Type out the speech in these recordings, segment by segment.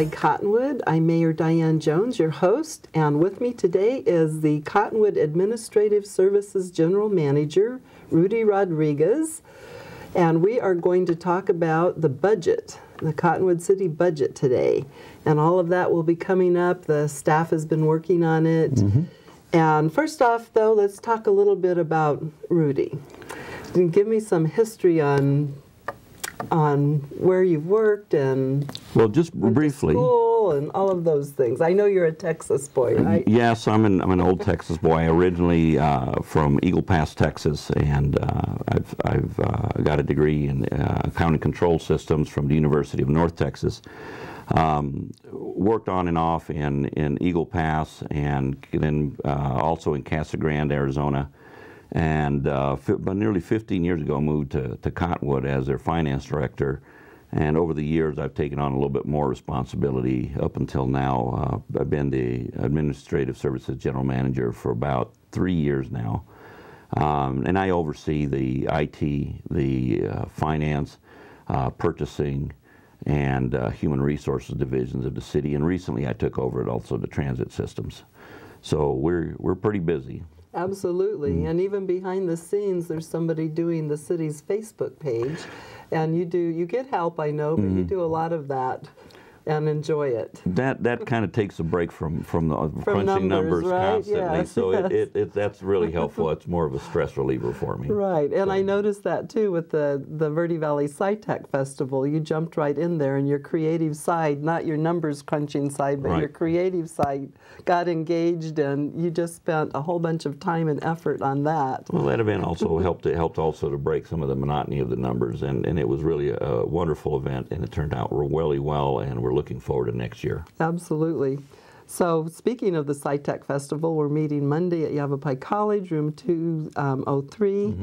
by Cottonwood. I'm Mayor Diane Jones, your host, and with me today is the Cottonwood Administrative Services General Manager, Rudy Rodriguez, and we are going to talk about the budget, the Cottonwood City budget today, and all of that will be coming up. The staff has been working on it. And first off, though, let's talk a little bit about Rudy. Give me some history on where you've worked and just briefly, school and all of those things. I know you're a Texas boy, right? Yes, I'm an old Texas boy. Originally from Eagle Pass, Texas, and I've got a degree in accounting control systems from the University of North Texas. Worked on and off in Eagle Pass, and then also in Casa Grande, Arizona. And about nearly 15 years ago, I moved to Cottonwood as their finance director. And over the years, I've taken on a little bit more responsibility. Up until now, I've been the Administrative Services General Manager for about 3 years now. And I oversee the IT, the finance, purchasing, and human resources divisions of the city. And recently, I took over also the transit systems. So we're pretty busy. Absolutely, and even behind the scenes, there's somebody doing the city's Facebook page, and you get help, I know, but you do a lot of that and enjoy it. That kind of takes a break from crunching numbers right? constantly, yes, so yes. that's really helpful. It's more of a stress reliever for me. Right, and I noticed that too with the Verde Valley SciTech Festival. You jumped right in there, and your creative side, not your numbers crunching side, but right. your creative side got engaged, and you just spent a whole bunch of time and effort on that. Well, that event also helped also to break some of the monotony of the numbers, and it was really a wonderful event, and it turned out really well, and we're looking forward to next year. Absolutely. So speaking of the SciTech Festival, we're meeting Monday at Yavapai College, room 203,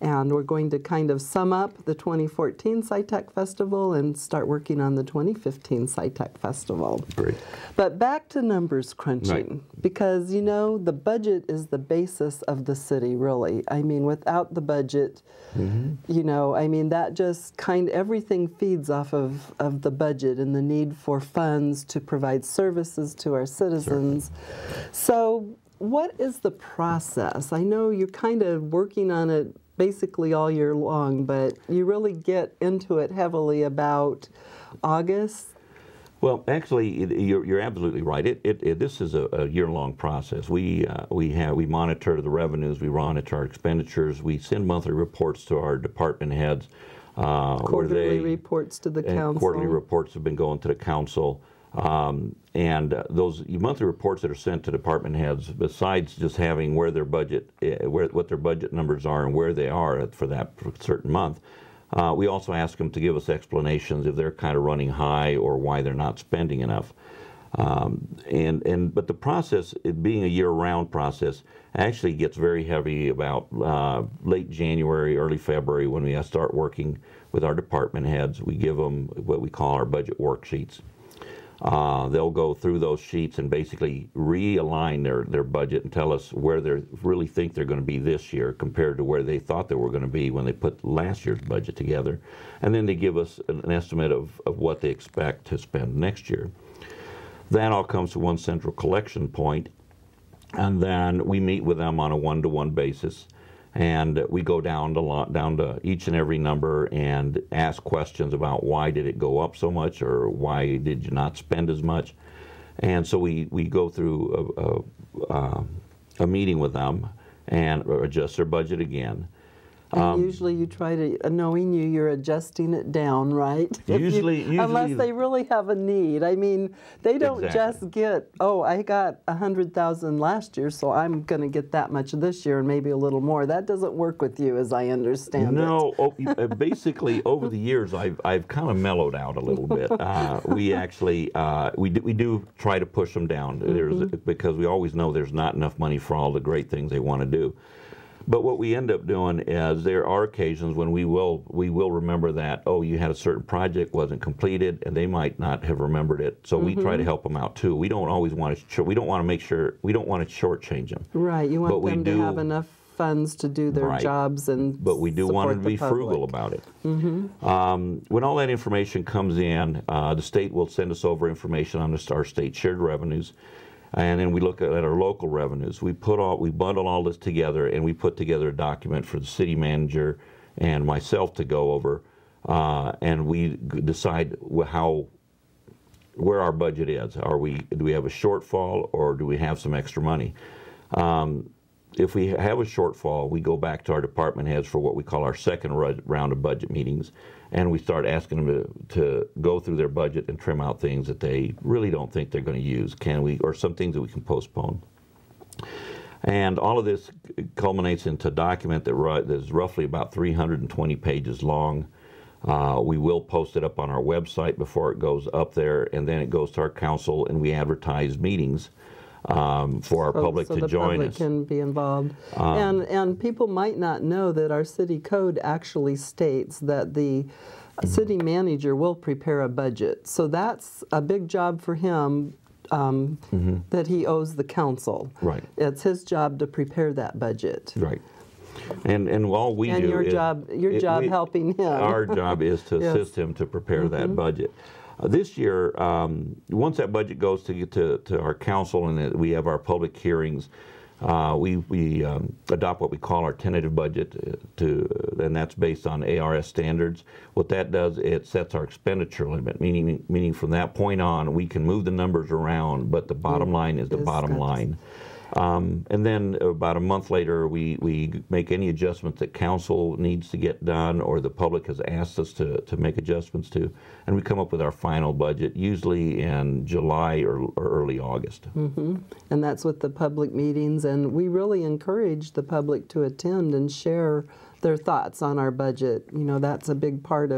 and we're going to kind of sum up the 2014 SciTech Festival and start working on the 2015 SciTech Festival. Great. But back to numbers crunching, right. because you know the budget is the basis of the city, really. I mean, without the budget, you know, I mean, that just everything feeds off of the budget and the need for funds to provide services to our citizens. Certainly. So what is the process? I know you're kind of working on it basically all year long, but you really get into it heavily about August. Well, actually, you're absolutely right. This is a year-long process. We monitor the revenues, we monitor our expenditures, we send monthly reports to our department heads. Quarterly reports to the council. Quarterly reports have been going to the council. And those monthly reports that are sent to department heads, besides just having where their budget, what their budget numbers are and where they are for that certain month, we also ask them to give us explanations if they're kind of running high or why they're not spending enough. But the process, it being a year-round process, actually gets very heavy about late January, early February, when we start working with our department heads. We give them what we call our budget worksheets. They'll go through those sheets and basically realign their budget and tell us where they really think they're going to be this year compared to where they thought they were going to be when they put last year's budget together. And then they give us an estimate of what they expect to spend next year. That all comes to one central collection point, and then we meet with them on a one-to-one basis. And we go down to each and every number and ask questions about why did it go up so much, or why did you not spend as much. And so we go through a meeting with them and adjust their budget again. And usually you try to, knowing you're adjusting it down, right? Usually, unless they really have a need. I mean, they don't just get, oh, I got 100,000 last year, so I'm going to get that much this year and maybe a little more. That doesn't work with you, as I understand it. No, basically over the years I've kind of mellowed out a little bit. We actually we do try to push them down. Because we always know there's not enough money for all the great things they want to do. But what we end up doing is there are occasions when we will remember that, oh, you had a certain project wasn't completed, and they might not have remembered it. So we try to help them out too. We don't always want to. We don't want to shortchange them. Right. You want them to have enough funds to do their Right. jobs and But we do want support to the be frugal public. about it. When all that information comes in, the state will send us over information on our state shared revenues, and then we look at our local revenues. We bundle all this together, and we put together a document for the city manager and myself to go over, and we decide where our budget is. Do we have a shortfall, or do we have some extra money? If we have a shortfall, we go back to our department heads for what we call our second round of budget meetings, and we start asking them to go through their budget and trim out things that they really don't think they're going to use. Or some things that we can postpone. And all of this culminates into a document that is roughly about 320 pages long. We will post it up on our website before it goes up there, and then it goes to our council, and we advertise meetings for our public to join us. So the public can be involved. And people might not know that our city code actually states that the city manager will prepare a budget. So that's a big job for him that he owes the council. Right. It's his job to prepare that budget. Right. And all we do your is... job helping him. Our job is to Yes. assist him to prepare that budget. This year, once that budget goes to our council and we have our public hearings, we adopt what we call our tentative budget, and that's based on ARS standards. What that does, it sets our expenditure limit, meaning from that point on, we can move the numbers around, but the bottom line is the bottom line. And then about a month later, we make any adjustments that council needs to get done or the public has asked us to make adjustments to, and we come up with our final budget, usually in July or early August. And that's with the public meetings, and we really encourage the public to attend and share their thoughts on our budget. You know, that's a big part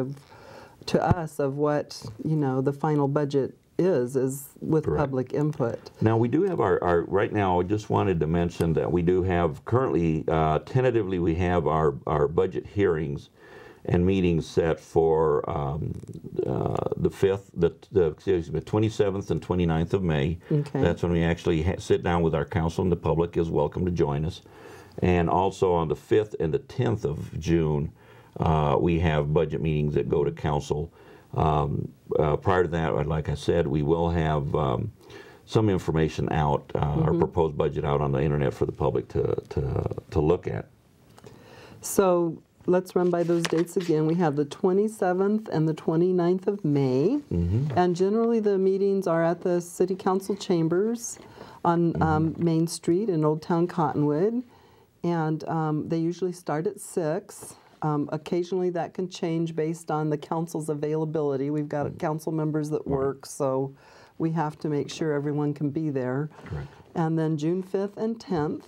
to us of what, the final budget is with Correct. Public input. Now we do have our right now, I just wanted to mention that we do have currently, tentatively we have our budget hearings and meetings set for the 27th and 29th of May. Okay. That's when we actually sit down with our council, and the public is welcome to join us. And also on the 5th and the 10th of June, we have budget meetings that go to council. Prior to that, like I said, we will have some information out, our proposed budget out on the internet for the public to look at. So let's run by those dates again. We have the 27th and the 29th of May, and generally the meetings are at the City Council chambers on Main Street in Old Town Cottonwood, and they usually start at 6. Occasionally that can change based on the council's availability. We've got council members that work, so we have to make sure everyone can be there. Correct. And then June 5th and 10th,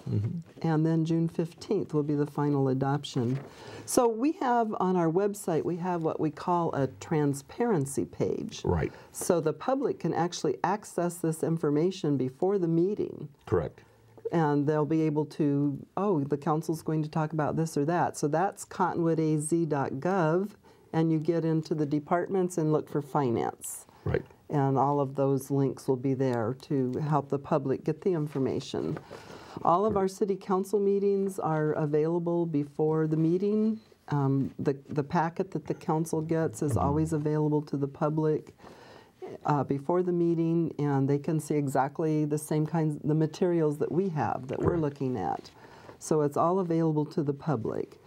and then June 15th will be the final adoption. So we have on our website, we have what we call a transparency page. Right. So the public can actually access this information before the meeting. Correct. And they'll be able to, the council's going to talk about this or that. So that's cottonwoodaz.gov, and you get into the departments and look for finance. Right. And all of those links will be there to help the public get the information. All of our city council meetings are available before the meeting. The packet that the council gets is always available to the public before the meeting, and they can see exactly the same kinds, the materials that we have that we're looking at. So it's all available to the public.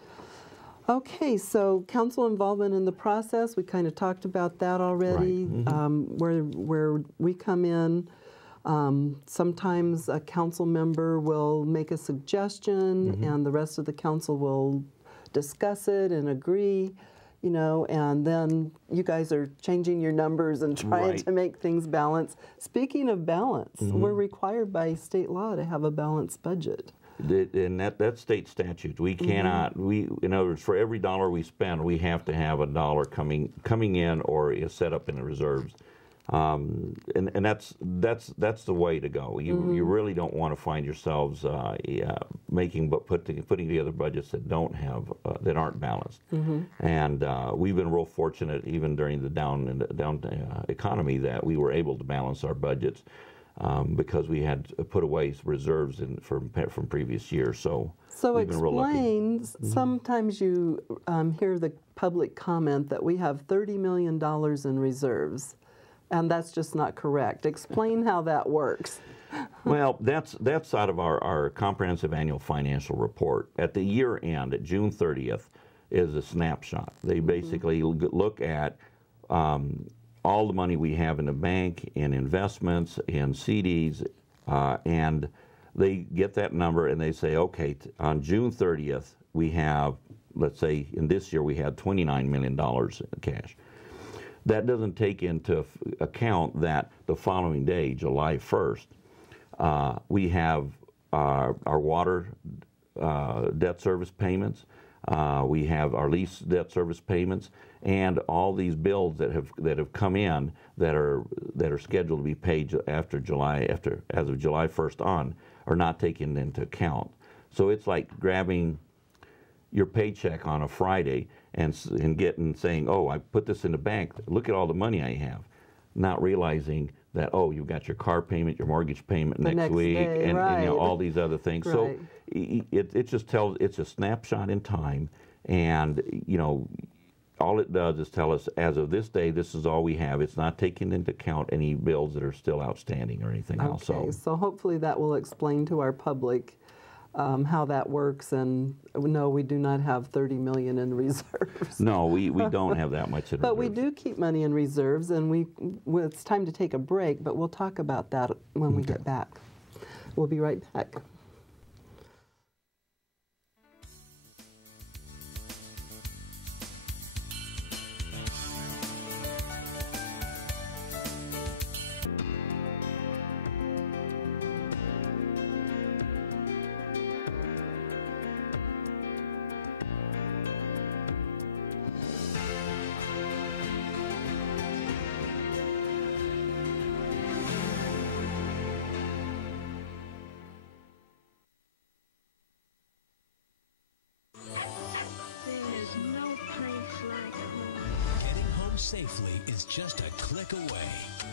Okay, so council involvement in the process, we kind of talked about that already. Right. Where we come in, sometimes a council member will make a suggestion and the rest of the council will discuss it and agree. And then you guys are changing your numbers and trying to make things balance. Speaking of balance, we're required by state law to have a balanced budget. And that's state statute. We cannot. In other words, for every dollar we spend, we have to have a dollar coming in or is set up in the reserves. And that's the way to go. You really don't want to find yourselves putting together budgets that that aren't balanced. And we've been real fortunate, even during the down economy, that we were able to balance our budgets. because we had put away reserves from previous years. So we've been real lucky. Explain, sometimes you hear the public comment that we have $30 million in reserves, and that's just not correct. Explain how that works. Well, that's out of our comprehensive annual financial report. At the year end, at June 30th, is a snapshot. They basically look at all the money we have in the bank, in investments, in CDs, and they get that number and they say, okay, on June 30th, we have, let's say in this year, we had $29 million in cash. That doesn't take into account that the following day, July 1st, we have our water debt service payments, we have our lease debt service payments, and all these bills that have come in that are scheduled to be paid as of July 1st on are not taken into account. So it's like grabbing your paycheck on a Friday and saying, oh, I put this in the bank, look at all the money I have, not realizing that, oh, you've got your car payment, your mortgage payment next week, day, and right. all these other things. Right. So it just tells, it's a snapshot in time, and all it does is tell us, as of this day, this is all we have. It's not taking into account any bills that are still outstanding or anything else. Okay, so hopefully that will explain to our public how that works. And no, we do not have $30 million in reserves. No, we don't have that much in reserves. But we do keep money in reserves, and it's time to take a break, but we'll talk about that when we get back. We'll be right back. Safely is just a click away.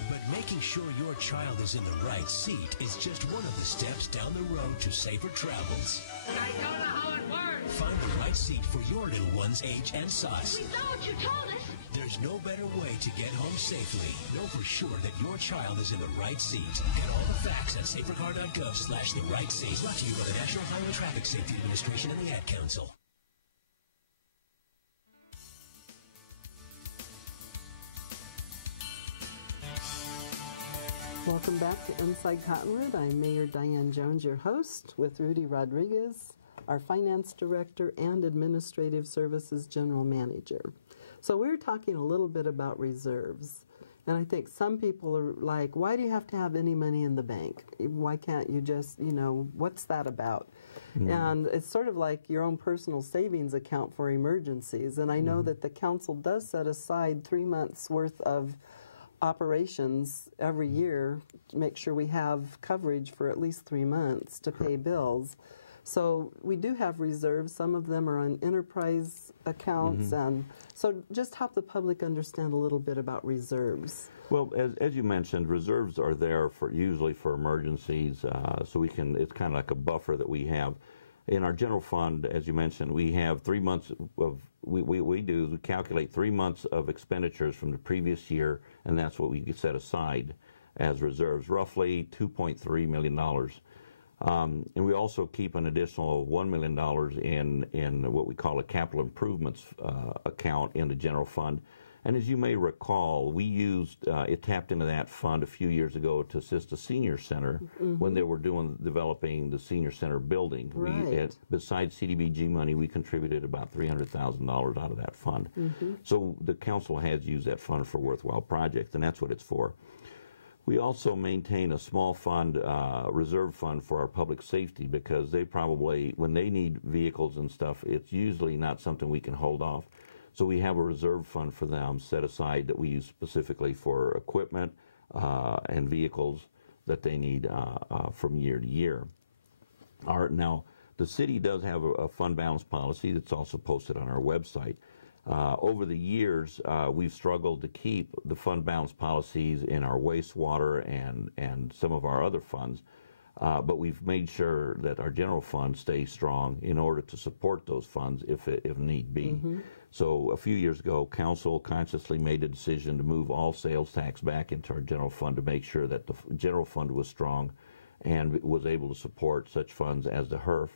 But making sure your child is in the right seat is just one of the steps down the road to safer travels. I don't know how it works. Find the right seat for your little one's age and size. We thought you told us. There's no better way to get home safely. Know for sure that your child is in the right seat. Get all the facts at safercar.gov/the right seat. Brought to you by the National Highway Traffic Safety Administration and the Ad Council. Welcome back to Inside Cottonwood. I'm Mayor Diane Jones, your host, with Rudy Rodriguez, our Finance Director and Administrative Services General Manager. So we were talking a little bit about reserves. And I think some people are like, why do you have to have any money in the bank? Why can't you just, what's that about? And it's sort of like your own personal savings account for emergencies. And I know that the council does set aside 3 months worth of operations every year to make sure we have coverage for at least 3 months to pay bills. So we do have reserves. Some of them are on enterprise accounts. And so just help the public understand a little bit about reserves. Well, as you mentioned, reserves are there usually for emergencies, so it's kind of like a buffer that we have. In our general fund, as you mentioned, we have 3 months of, we calculate 3 months of expenditures from the previous year, and that's what we set aside as reserves, roughly $2.3 million. And we also keep an additional $1 million in what we call a capital improvements account in the general fund. And as you may recall, we it tapped into that fund a few years ago to assist the senior center when they were developing the senior center building. Right. Besides CDBG money, we contributed about $300,000 out of that fund. So the council has used that fund for worthwhile projects, and that's what it's for. We also maintain a small fund, reserve fund for our public safety, because they probably, when they need vehicles and stuff, it's usually not something we can hold off. So we have a reserve fund for them set aside that we use specifically for equipment and vehicles that they need from year to year. Now, the city does have a fund balance policy that's also posted on our website. Over the years, we've struggled to keep the fund balance policies in our wastewater and some of our other funds, but we've made sure that our general fund stays strong in order to support those funds if need be. So a few years ago, Council consciously made a decision to move all sales tax back into our general fund to make sure that the general fund was strong and was able to support such funds as the HERF.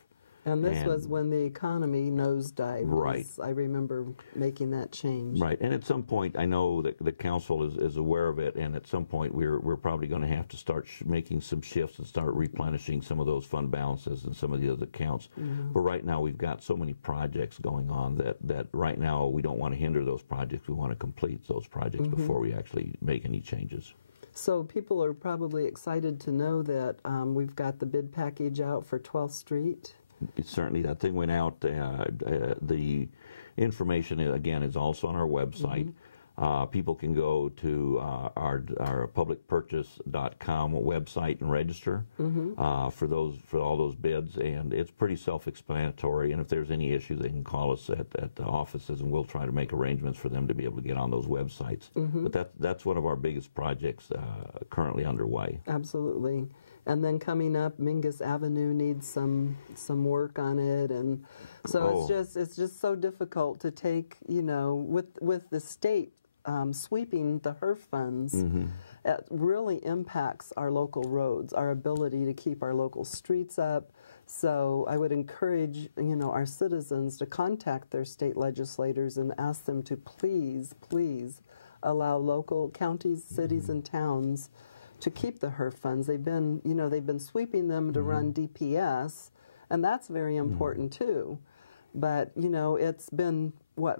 And this was when the economy nosedived. Right. I remember making that change. Right. And at some point, I know that the council is aware of it, and at some point we're probably going to have to start making some shifts and start replenishing some of those fund balances and some of the other accounts. But right now we've got so many projects going on that right now we don't want to hinder those projects. We want to complete those projects before we actually make any changes. So people are probably excited to know that we've got the bid package out for 12th Street. Certainly, that thing went out. The information, again, is also on our website. People can go to our publicpurchase.com website and register for all those bids, and it's pretty self-explanatory. And if there's any issue, they can call us at the offices, and we'll try to make arrangements for them to be able to get on those websites. But that's one of our biggest projects currently underway. Absolutely. And then coming up, Mingus Avenue needs some work on it, and so it's just so difficult to take, with the state sweeping the HERF funds. It really impacts our local roads, our ability to keep our local streets up. So I would encourage our citizens to contact their state legislators and ask them to please allow local counties, cities, and towns to keep the HERF funds. They've been sweeping them to run DPS, and that's very important too. But it's been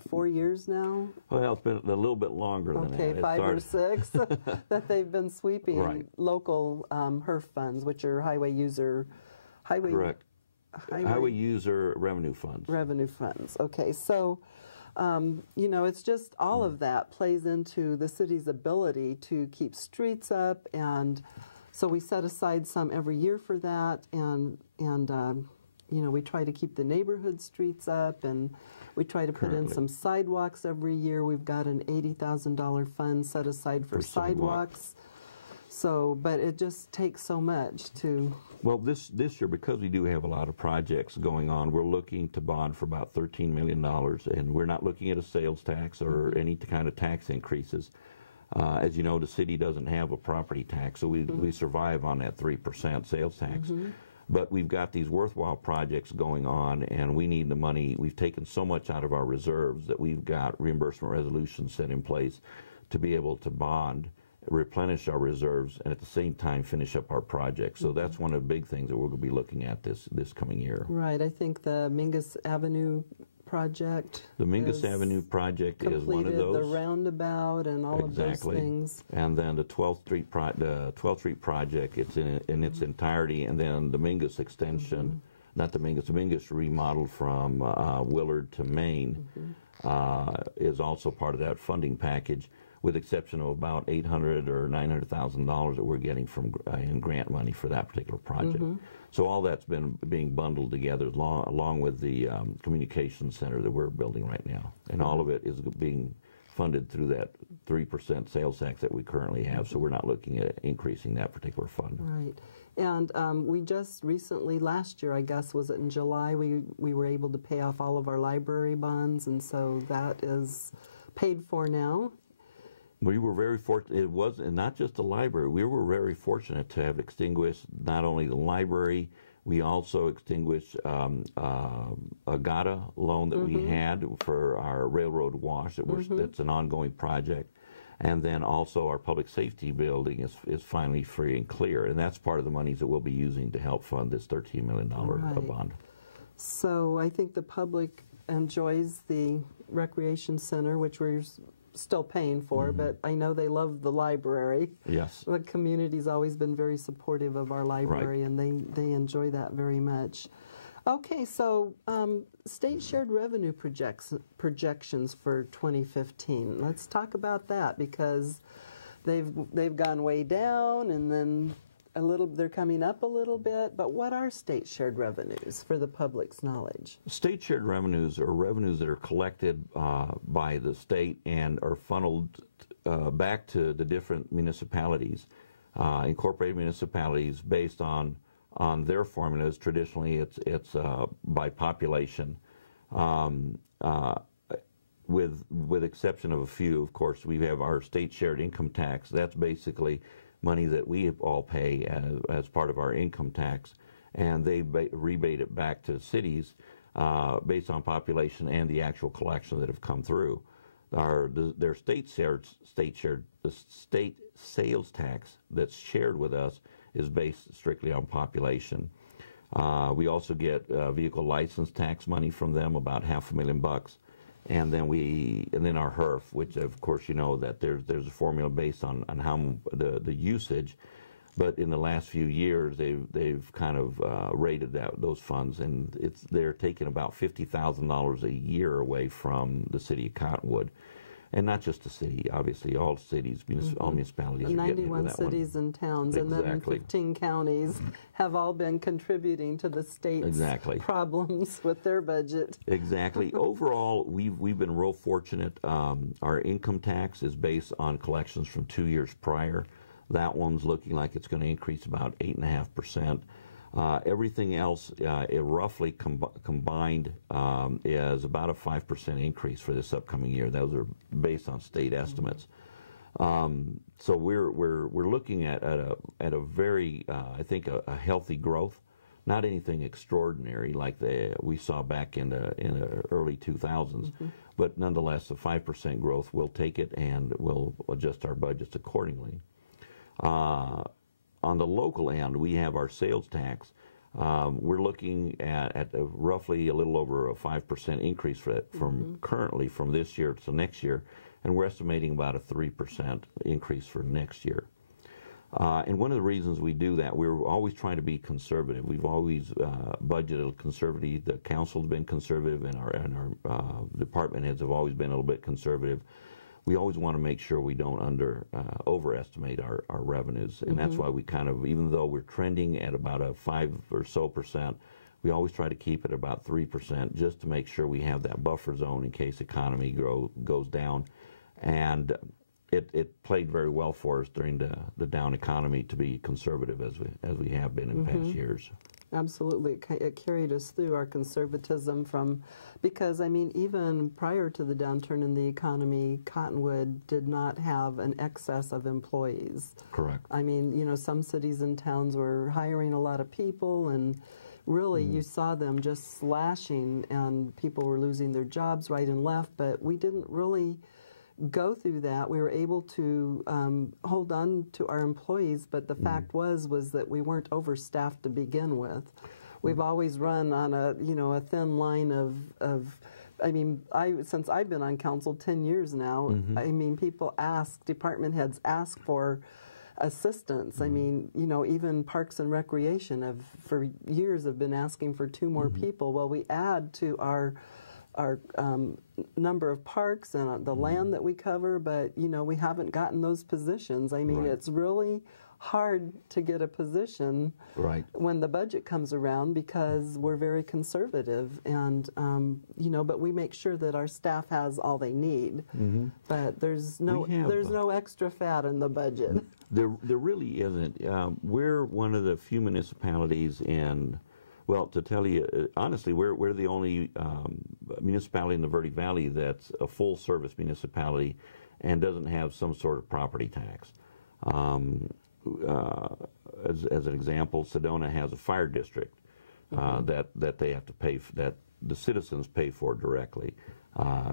4 years now? Well, it's been a little bit longer than that. Okay, 5 or 6 that they've been sweeping local HERF funds, which are highway user revenue funds. Revenue funds. Okay, so it's just all of that plays into the city's ability to keep streets up, and so we set aside some every year for that, and we try to keep the neighborhood streets up, and we try to put in some sidewalks every year. We've got an $80,000 fund set aside for sidewalks. So, but it just takes so much to... Well, this year, because we do have a lot of projects going on, we're looking to bond for about $13 million, and we're not looking at a sales tax or any kind of tax increases. As you know, the city doesn't have a property tax, so we survive on that 3% sales tax. But we've got these worthwhile projects going on, and we need the money. We've taken so much out of our reserves that we've got reimbursement resolutions set in place to be able to bond, replenish our reserves, and at the same time finish up our projects. So that's one of the big things that we're going to be looking at this coming year. Right. I think the Mingus Avenue project. The Mingus Avenue project is one of those. The roundabout and all of those things. And then the 12th Street project, it's in its entirety, and then the Mingus extension, the Mingus remodel from Willard to Maine is also part of that funding package, with the exception of about $800,000 or $900,000 that we're getting from in grant money for that particular project. So all that's been being bundled together along with the communications center that we're building right now, and all of it is being funded through that 3% sales tax that we currently have. So we're not looking at increasing that particular fund. Right. And we just recently, last year, I guess, was it in July, we were able to pay off all of our library bonds, and so that is paid for now. We were very fortunate. It was not just the library. We were very fortunate to have extinguished not only the library, we also extinguished a GATA loan that we had for our railroad wash. That's an ongoing project. And then also our public safety building is finally free and clear. And that's part of the monies that we'll be using to help fund this $13 million bond. So I think the public enjoys the recreation center, which we're still paying for, but I know they love the library. Yes. The community's always been very supportive of our library, and they enjoy that very much. Okay, so state shared revenue projections for 2015. Let's talk about that, because they've gone way down, and then they're coming up a little bit, but what are state shared revenues for the public's knowledge? State shared revenues are revenues that are collected by the state and are funneled back to the different municipalities, incorporated municipalities, based on their formulas. Traditionally, it's by population, with exception of a few. Of course, we have our state shared income tax. That's basically money that we all pay as part of our income tax, and they rebate it back to cities based on population and the actual collection that have come through. Their state sales tax that's shared with us is based strictly on population. We also get vehicle license tax money from them, about $500,000, and then our HERF, which of course you know that there's a formula based on how the usage, but in the last few years they've kind of rated those funds, and they're taking about $50,000 a year away from the city of Cottonwood. And not just the city, obviously, all cities, all municipalities are getting into that one. 91 cities and towns, Exactly. and then 15 counties have all been contributing to the state's problems with their budget. Exactly. Overall, we've been real fortunate. Our income tax is based on collections from 2 years prior. That one's looking like it's going to increase about 8.5%. Everything else, roughly combined, is about a 5% increase for this upcoming year. Those are based on state estimates. So we're looking at a very, I think, a healthy growth. Not anything extraordinary like we saw back in the early 2000s, but nonetheless, a 5% growth. We'll take it, and we'll adjust our budgets accordingly. On the local end, we have our sales tax. We're looking at roughly a little over a 5% increase for that currently from this year to next year, and we're estimating about a 3% increase for next year. And one of the reasons we do that, we're always trying to be conservative. We've always budgeted conservative. The council's been conservative, and our department heads have always been a little bit conservative. We always want to make sure we don't overestimate our revenues, and that's why we kind of, even though we're trending at about a 5% or so, we always try to keep it about 3%, just to make sure we have that buffer zone in case economy goes down. And it played very well for us during the down economy to be conservative as we have been in past years. Absolutely. It carried us through our conservatism because, I mean, even prior to the downturn in the economy, Cottonwood did not have an excess of employees. Correct. I mean, you know, some cities and towns were hiring a lot of people, and really you saw them just slashing, and people were losing their jobs right and left, but we didn't really go through that. We were able to hold on to our employees, but the fact was that we weren't overstaffed to begin with. We've always run on a thin line of I mean, since I've been on council 10 years now, I mean, department heads ask for assistance. I mean, you know, even Parks and Recreation for years have been asking for 2 more people. Well, we add to our number of parks and the land that we cover, but you know, we haven't gotten those positions. I mean, it's really hard to get a position when the budget comes around because we're very conservative, and you know, but we make sure that our staff has all they need. But there's no extra fat in the budget. There really isn't. We're one of the few municipalities in. Well, to tell you honestly, we're the only municipality in the Verde Valley that's a full-service municipality and doesn't have some sort of property tax. As an example, Sedona has a fire district that they have to pay, that the citizens pay for directly.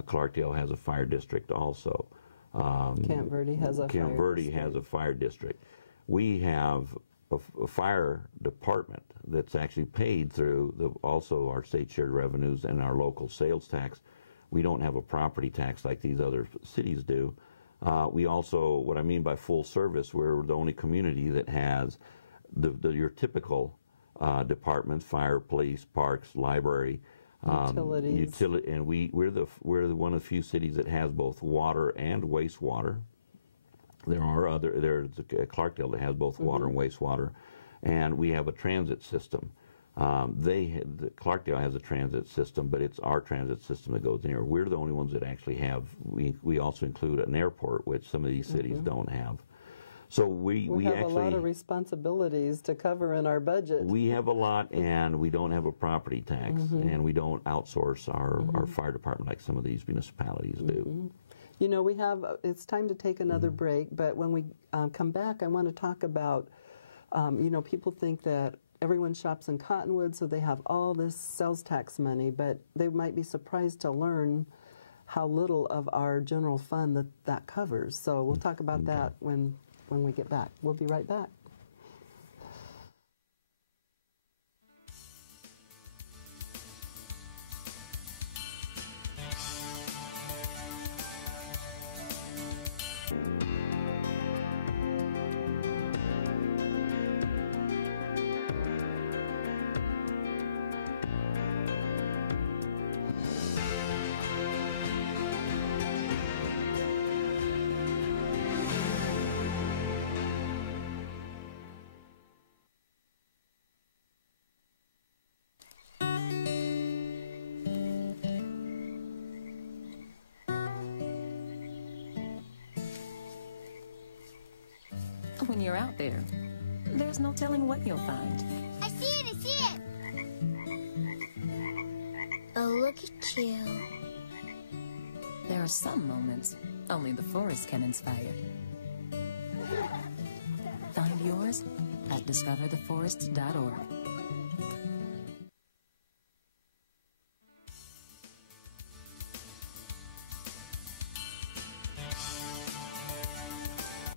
Clarkdale has a fire district also. Camp Verde has a fire district. We have a fire department that's actually paid through also our state shared revenues and our local sales tax. We don't have a property tax like these other cities do. We also, what I mean by full service, we're the only community that has your typical departments: fire, police, parks, library, utilities. And we're one of the few cities that has both water and wastewater. There's Clarkdale that has both water and wastewater. and we have a transit system. Clarkdale has a transit system, but it's our transit system that goes in here. We're the only ones that actually have. We also include an airport, which some of these cities don't have. So we have actually, a lot of responsibilities to cover in our budget. We have a lot, and we don't have a property tax, and we don't outsource our fire department like some of these municipalities do. You know, it's time to take another break, but when we come back, I want to talk about, people think that everyone shops in Cottonwood, so they have all this sales tax money, but they might be surprised to learn how little of our general fund that covers. So we'll talk about that when we get back. We'll be right back. When you're out there, there's no telling what you'll find. I see it, I see it. Oh, look at you. There are some moments only the forest can inspire. Find yours at discovertheforest.org.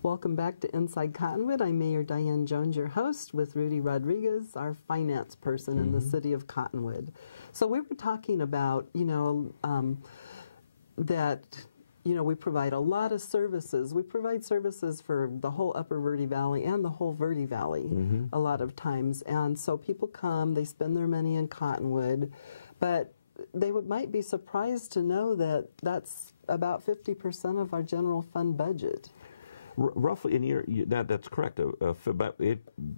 Welcome back to Inside Cottonwood. I'm Mayor Diane Jones, your host, with Rudy Rodriguez, our finance person in the city of Cottonwood. So we were talking about, that, we provide a lot of services. We provide services for the whole Upper Verde Valley and the whole Verde Valley a lot of times. And so people come, they spend their money in Cottonwood, but they might be surprised to know that that's about 50% of our general fund budget. Roughly, that's correct.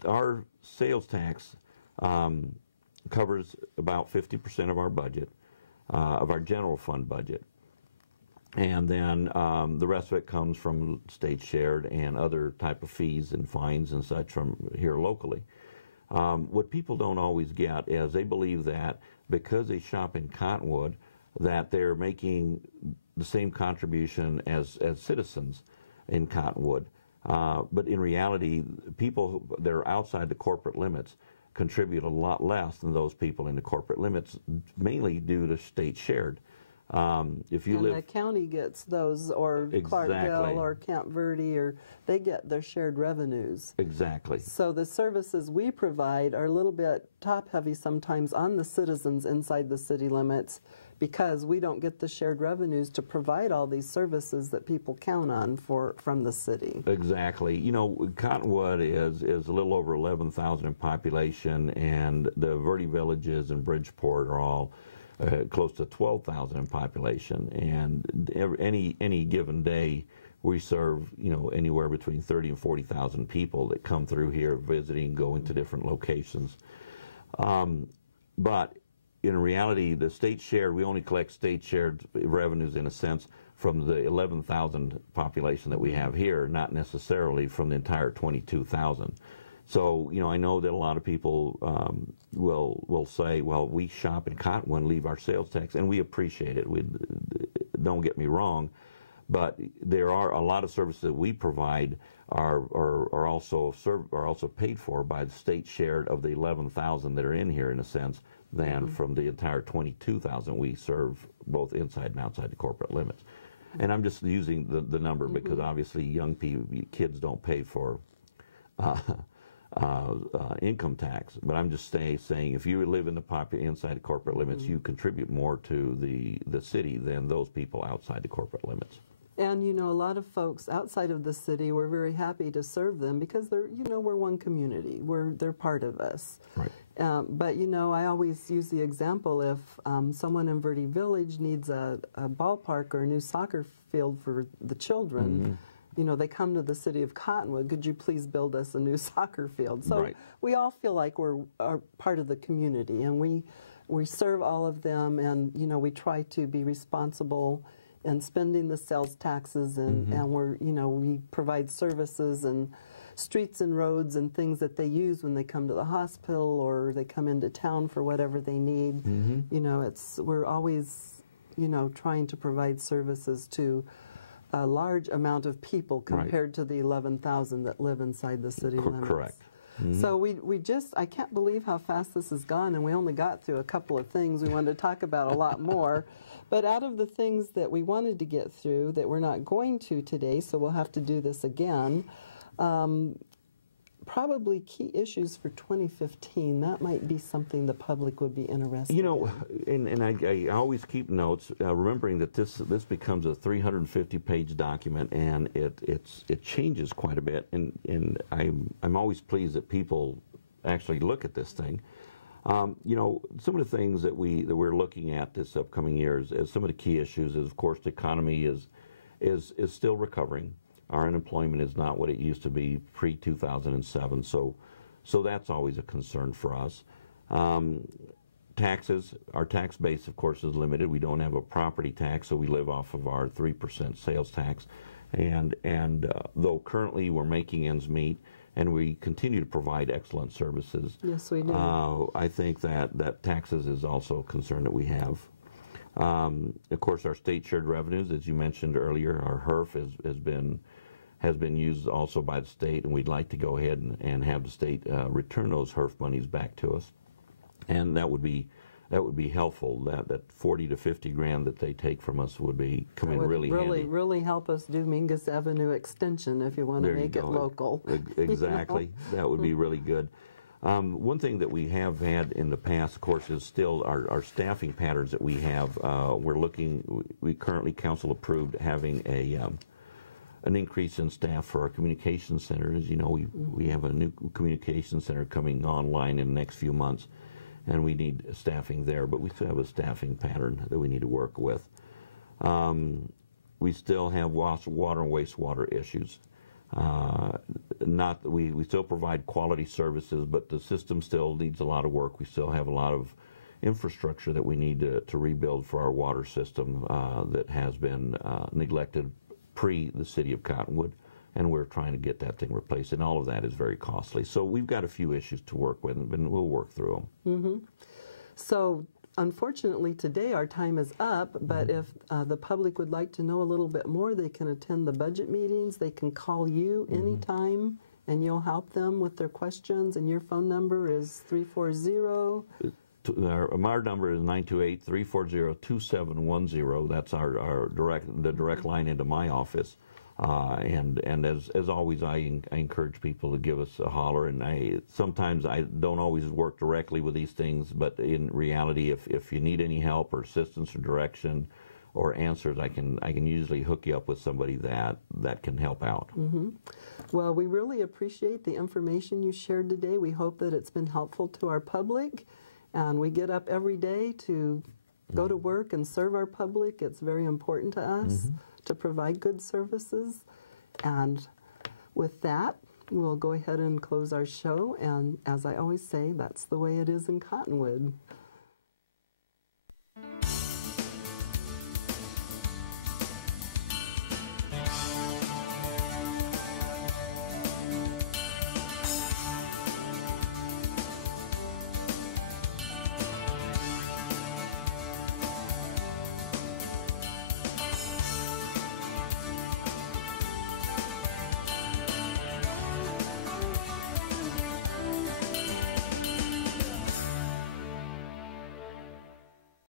Our sales tax covers about 50% of our budget, of our general fund budget. And then the rest of it comes from state shared and other type of fees and fines and such from here locally. What people don't always get is they believe that because they shop in Cottonwood that they're making the same contribution as citizens in Cottonwood. But in reality, people that are outside the corporate limits contribute a lot less than those people in the corporate limits, mainly due to state shared. If you live, the county gets those, or Clarkdale or Camp Verde, or they get their shared revenues. Exactly. So the services we provide are a little bit top-heavy sometimes on the citizens inside the city limits, because we don't get the shared revenues to provide all these services that people count on from the city. Exactly. Cottonwood is a little over 11,000 in population, and the Verde Villages and Bridgeport are all close to 12,000 in population. And any given day, we serve anywhere between 30 and 40,000 people that come through here visiting, going to different locations. But in reality, the state share, we only collect state shared revenues in a sense from the 11,000 population that we have here, not necessarily from the entire 22,000. So, I know that a lot of people will say, well, we shop in Cottonwood and leave our sales tax, and we appreciate it. Don't get me wrong, but there are a lot of services that we provide are also paid for by the state shared of the 11,000 that are in here, in a sense, than from the entire 22,000 we serve both inside and outside the corporate limits. And I'm just using the number because obviously young kids don't pay for income tax, but I'm just saying if you live in the inside the corporate limits, you contribute more to the city than those people outside the corporate limits. And a lot of folks outside of the city, we're very happy to serve them because they're, we're one community. They're part of us. Right. But I always use the example, if someone in Verde Village needs a ballpark or a new soccer field for the children, they come to the city of Cottonwood, could you please build us a new soccer field? So Right. we all feel like we're part of the community, and we serve all of them, and we try to be responsible in spending the sales taxes, and, and we provide services and streets and roads and things that they use when they come to the hospital or they come into town for whatever they need. We're always trying to provide services to a large amount of people compared to the 11,000 that live inside the city limits. Correct. So I can't believe how fast this has gone, and we only got through a couple of things. We wanted to talk about a lot more. But out of the things that we wanted to get through that we're not going to today, so we'll have to do this again, probably key issues for 2015. That might be something the public would be interested in. And I always keep notes, remembering that this becomes a 350-page document, and it changes quite a bit. And I'm always pleased that people actually look at this thing. Some of the things that we're looking at this upcoming year as some of the key issues is, of course, the economy is still recovering. Our unemployment is not what it used to be pre-2007, so that's always a concern for us. Taxes, our tax base, of course, is limited. We don't have a property tax, so we live off of our 3% sales tax. And though currently we're making ends meet, and we continue to provide excellent services. Yes, we do. I think that taxes is also a concern that we have. Of course, our state shared revenues, as you mentioned earlier, our HERF has been used also by the state, and we'd like to go ahead and have the state return those HERF monies back to us, and that would be helpful. That 40 to 50 grand that they take from us would be come in really handy. Really help us do Mingus Avenue Extension if you want to make it local. Exactly, that would be really good. One thing that we have had in the past, of course, is still our staffing patterns that we have. We currently council approved having an increase in staff for our communications center. As you know, we have a new communications center coming online in the next few months, and we need staffing there, but we still have a staffing pattern that we need to work with. We still have water and wastewater issues. We still provide quality services, but the system still needs a lot of work. We still have a lot of infrastructure that we need to rebuild for our water system that has been neglected pre the city of Cottonwood, and we're trying to get that thing replaced, and all of that is very costly. So we've got a few issues to work with, and we'll work through them. So unfortunately today our time is up, but if the public would like to know a little bit more, they can attend the budget meetings. They can call you anytime, and you'll help them with their questions, and your phone number is 340... Our number is 928-340-2710. That's the direct line into my office. And as always, I encourage people to give us a holler. And sometimes I don't always work directly with these things, but in reality, if you need any help or assistance or direction or answers, I can usually hook you up with somebody that can help out. Well, we really appreciate the information you shared today. We hope that it's been helpful to our public. And we get up every day to go to work and serve our public. It's very important to us to provide good services. And with that, we'll go ahead and close our show. And as I always say, that's the way it is in Cottonwood.